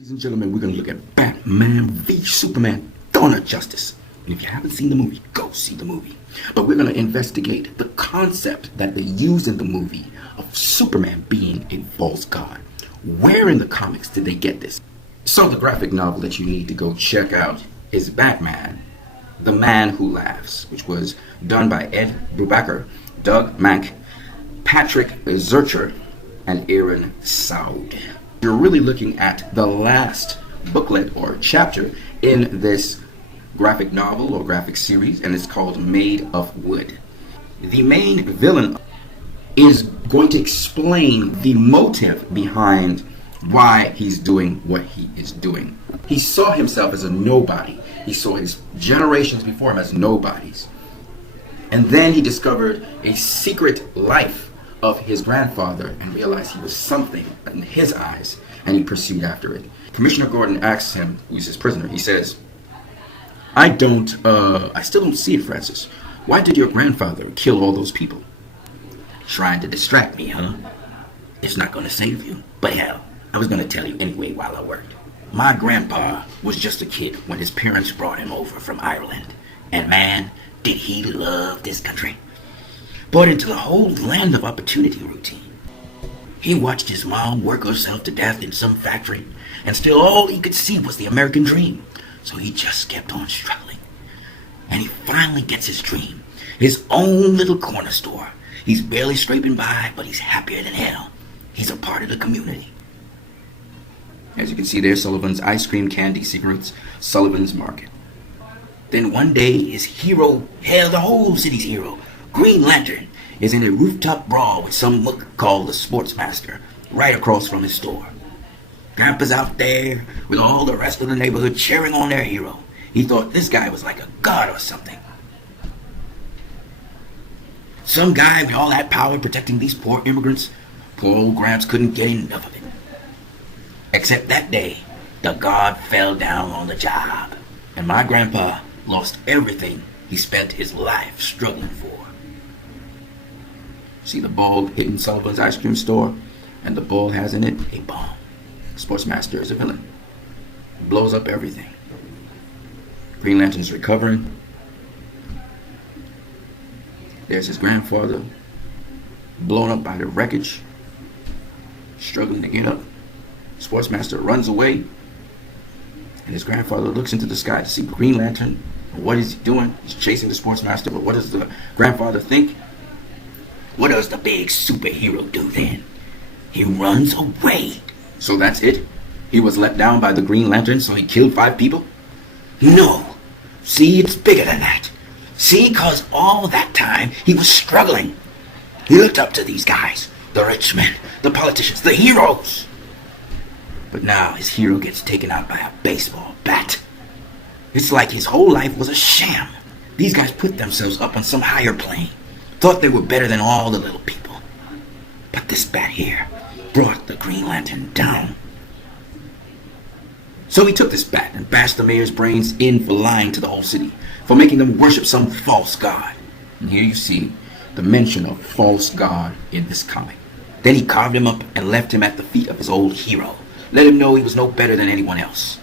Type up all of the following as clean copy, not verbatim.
Ladies and gentlemen, we're going to look at Batman v Superman: Dawn of Justice. And if you haven't seen the movie, go see the movie. But we're going to investigate the concept that they use in the movie of Superman being a false god. Where in the comics did they get this? So the graphic novel that you need to go check out is Batman, The Man Who Laughs, which was done by Ed Brubaker, Doug Mack, Patrick Zurcher, and Aaron Saud. You're really looking at the last booklet or chapter in this graphic novel or graphic series, and it's called Made of Wood. The main villain is going to explain the motive behind why he's doing what he is doing. He saw himself as a nobody. He saw his generations before him as nobodies. And then he discovered a secret life of his grandfather and realized he was something in his eyes, and he pursued after it. Commissioner Gordon asks him, who's his prisoner, he says, I still don't see it, Francis. Why did your grandfather kill all those people? Trying to distract me, huh? It's not gonna save you. But hell, I was gonna tell you anyway while I worked. My grandpa was just a kid when his parents brought him over from Ireland. And man, did he love this country. Brought into the whole land of opportunity routine. He watched his mom work herself to death in some factory, and still all he could see was the American dream. So he just kept on struggling. And he finally gets his dream. His own little corner store. He's barely scraping by, but he's happier than hell. He's a part of the community. As you can see there, Sullivan's Ice Cream, Candy, Cigarettes, Sullivan's Market. Then one day, his hero, hell, the whole city's hero, Green Lantern, is in a rooftop brawl with some muck called the Sportsmaster, right across from his store. Grandpa's out there with all the rest of the neighborhood cheering on their hero. He thought this guy was like a god or something. Some guy with all that power protecting these poor immigrants. Poor old Gramps couldn't get enough of it. Except that day, the god fell down on the job, and my grandpa lost everything he spent his life struggling for. See the ball hitting Sullivan's ice cream store, and the ball has in it a bomb. Sportsmaster is a villain. Blows up everything. Green Lantern's recovering. There's his grandfather, blown up by the wreckage, struggling to get up. Sportsmaster runs away, and his grandfather looks into the sky to see Green Lantern. What is he doing? He's chasing the Sportsmaster, but what does the grandfather think? What does the big superhero do then? He runs away. So that's it? He was let down by the Green Lantern, so he killed 5 people? No. See, it's bigger than that. See, cause all that time he was struggling. He looked up to these guys, the rich men, the politicians, the heroes. But now his hero gets taken out by a baseball bat. It's like his whole life was a sham. These guys put themselves up on some higher plane. Thought they were better than all the little people. But this bat here brought the Green Lantern down. So he took this bat and bashed the mayor's brains in for lying to the whole city, for making them worship some false god. And here you see the mention of false god in this comic. Then he carved him up and left him at the feet of his old hero. Let him know he was no better than anyone else.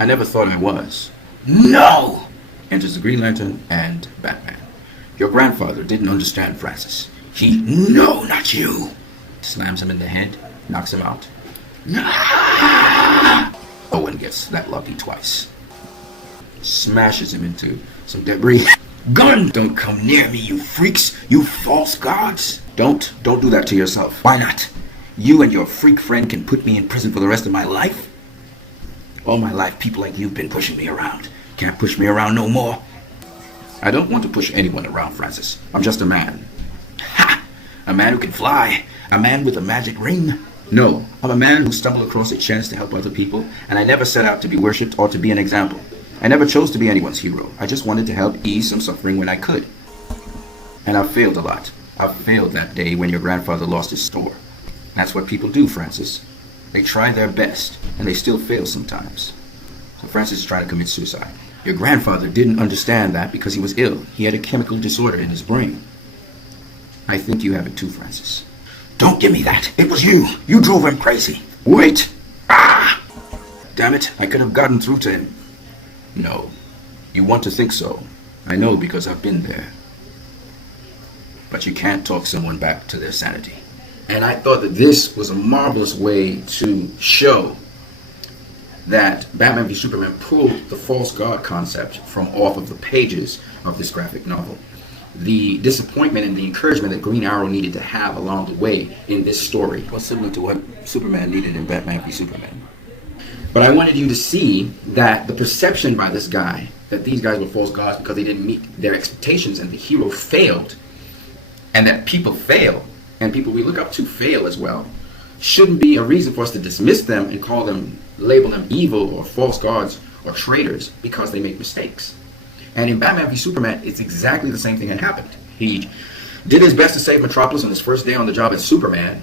I never thought I was. No! Enters the Green Lantern and Batman. Your grandfather didn't understand, Francis. No, not you. Slams him in the head, knocks him out. Owen gets that lucky twice. Smashes him into some debris. Gun! Don't come near me, you freaks, you false gods. Don't do that to yourself. Why not? You and your freak friend can put me in prison for the rest of my life. All my life, people like you've been pushing me around. Can't push me around no more. I don't want to push anyone around, Francis. I'm just a man. Ha! A man who can fly. A man with a magic ring. No, I'm a man who stumbled across a chance to help other people, and I never set out to be worshipped or to be an example. I never chose to be anyone's hero. I just wanted to help ease some suffering when I could. And I've failed a lot. I failed that day when your grandfather lost his store. That's what people do, Francis. They try their best, and they still fail sometimes. So Francis is trying to commit suicide. Your grandfather didn't understand that because he was ill. He had a chemical disorder in his brain. I think you have it too, Francis. Don't give me that. It was you. You drove him crazy. Wait. damn it, I could have gotten through to him. No, you want to think so. I know because I've been there. But you can't talk someone back to their sanity. And I thought that this was a marvelous way to show that Batman v Superman pulled the false god concept from off of the pages of this graphic novel. The disappointment and the encouragement that Green Arrow needed to have along the way in this story was similar to what Superman needed in Batman v Superman. But I wanted you to see that the perception by this guy that these guys were false gods because they didn't meet their expectations and the hero failed, and that people fail, and people we look up to fail as well, shouldn't be a reason for us to dismiss them and call them, label them evil or false gods or traitors because they make mistakes. And in Batman v Superman, it's exactly the same thing that happened. He did his best to save Metropolis on his first day on the job as Superman,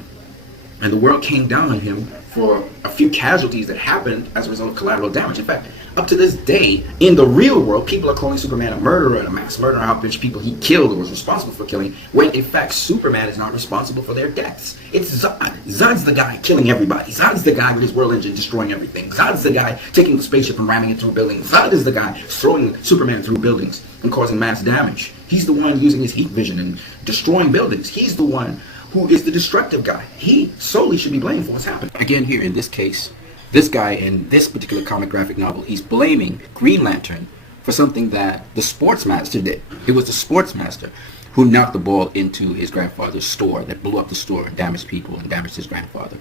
and the world came down on him for a few casualties that happened as a result of collateral damage. In fact, up to this day, in the real world, people are calling Superman a murderer and a mass murderer, how much people he killed or was responsible for killing, when in fact Superman is not responsible for their deaths. It's Zod. Zod's the guy killing everybody. Zod's the guy with his world engine destroying everything. Zod's the guy taking the spaceship and ramming it through buildings. Zod is the guy throwing Superman through buildings and causing mass damage. He's the one using his heat vision and destroying buildings. He's the one who is the destructive guy. He solely should be blamed for what's happened. Again, here in this case, this guy in this particular comic graphic novel, he's blaming Green Lantern for something that the Sportsmaster did. It was the Sportsmaster who knocked the ball into his grandfather's store, that blew up the store and damaged people and damaged his grandfather.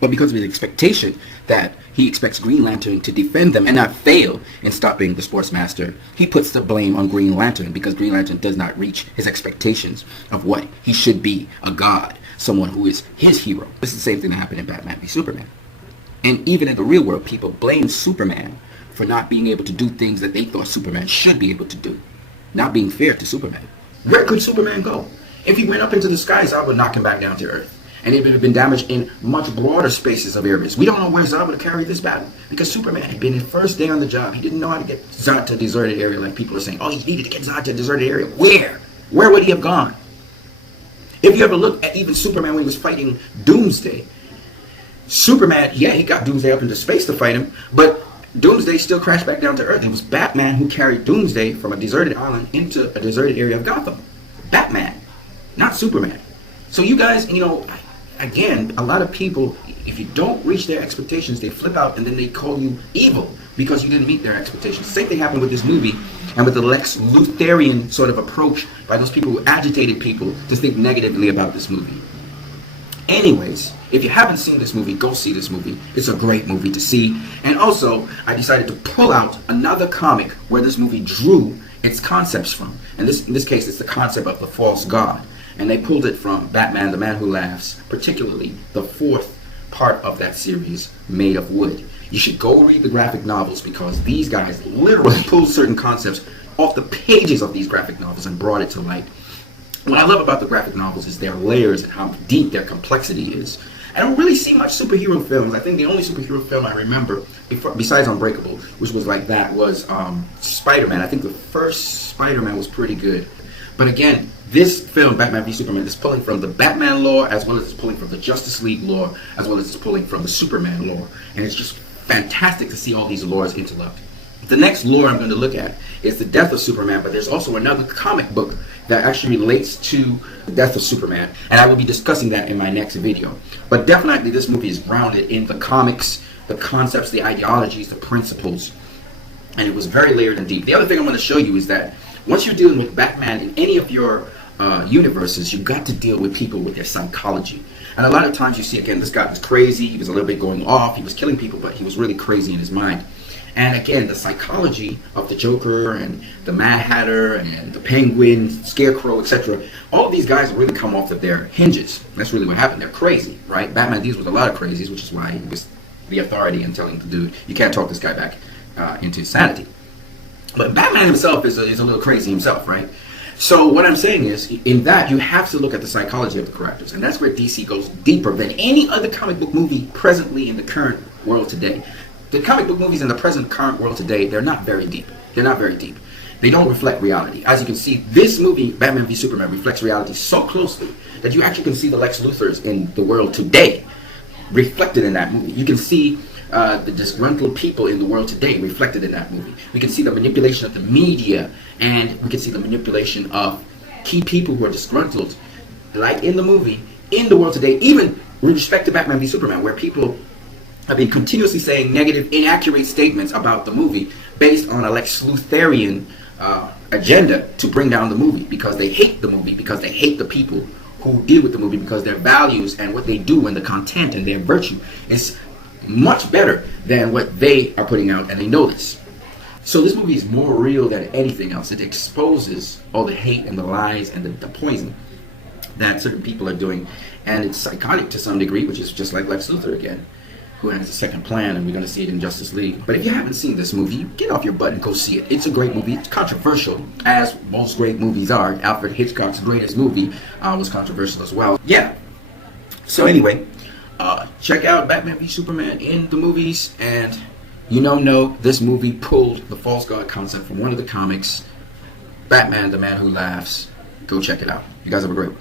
But because of his expectation that he expects Green Lantern to defend them and not fail in stopping the Sportsmaster, he puts the blame on Green Lantern because Green Lantern does not reach his expectations of what he should be, a god, someone who is his hero. This is the same thing that happened in Batman v Superman. And even in the real world, people blame Superman for not being able to do things that they thought Superman should be able to do. Not being fair to Superman. Where could Superman go? If he went up into the skies, I would knock him back down to Earth. And it would have been damaged in much broader spaces of areas. We don't know where Zod would have carried this battle because Superman had been his first day on the job. He didn't know how to get Zod to a deserted area like people are saying. Oh, he needed to get Zod to a deserted area. Where? Where would he have gone? If you ever look at even Superman when he was fighting Doomsday, Superman, yeah, he got Doomsday up into space to fight him, but Doomsday still crashed back down to Earth. It was Batman who carried Doomsday from a deserted island into a deserted area of Gotham. Batman, not Superman. So you guys, again, a lot of people, if you don't reach their expectations, they flip out and then they call you evil because you didn't meet their expectations. Same thing happened with this movie and with the Lex Lutherian sort of approach by those people who agitated people to think negatively about this movie. Anyways, if you haven't seen this movie, go see this movie. It's a great movie to see. And also, I decided to pull out another comic where this movie drew its concepts from. And in this case, it's the concept of the false god. And they pulled it from Batman, the Man Who Laughs, particularly the fourth part of that series, Made of Wood. You should go read the graphic novels because these guys literally pulled certain concepts off the pages of these graphic novels and brought it to light. What I love about the graphic novels is their layers and how deep their complexity is. I don't really see much superhero films. I think the only superhero film I remember, besides Unbreakable, which was like that, was Spider-Man. I think the first Spider-Man was pretty good. But again, this film, Batman v Superman, is pulling from the Batman lore, as well as it's pulling from the Justice League lore, as well as it's pulling from the Superman lore. And it's just fantastic to see all these lores interlocked. The next lore I'm going to look at is the death of Superman, but there's also another comic book that actually relates to the death of Superman, and I will be discussing that in my next video. But definitely this movie is grounded in the comics, the concepts, the ideologies, the principles, and it was very layered and deep. The other thing I'm going to show you is that once you're dealing with Batman in any of your universes, you've got to deal with people with their psychology. And a lot of times you see, again, this guy was crazy, he was a little bit going off, he was killing people, but he was really crazy in his mind. And again, the psychology of the Joker and the Mad Hatter and the Penguin, Scarecrow, etc. All of these guys really come off of their hinges. That's really what happened. They're crazy, right? Batman deals with a lot of crazies, which is why he was the authority in telling the dude, you can't talk this guy back into sanity. But Batman himself is a little crazy himself, right? So what I'm saying is, in that, you have to look at the psychology of the characters. And that's where DC goes deeper than any other comic book movie presently in the current world today. The comic book movies in the present current world today, they're not very deep. They're not very deep. They don't reflect reality. As you can see, this movie, Batman v Superman, reflects reality so closely that you actually can see the Lex Luthors in the world today reflected in that movie. You can see the disgruntled people in the world today reflected in that movie. We can see the manipulation of the media, and we can see the manipulation of key people who are disgruntled, like in the movie, in the world today, even with respect to Batman v Superman, where people have been continuously saying negative, inaccurate statements about the movie based on a Lex Lutherian agenda to bring down the movie, because they hate the movie, because they hate the people who deal with the movie, because their values and what they do and the content and their virtue is much better than what they are putting out, and they know this. So this movie is more real than anything else. It exposes all the hate and the lies and the poison that certain people are doing, and it's psychotic to some degree, which is just like Lex Luthor again, who has a second plan, and we're going to see it in Justice League. But if you haven't seen this movie, get off your butt and go see it. It's a great movie. It's controversial, as most great movies are. Alfred Hitchcock's greatest movie was controversial as well. Yeah. So anyway, check out Batman v Superman in the movies, and this movie pulled the false god concept from one of the comics, Batman, the Man Who Laughs. Go check it out. You guys have a great one.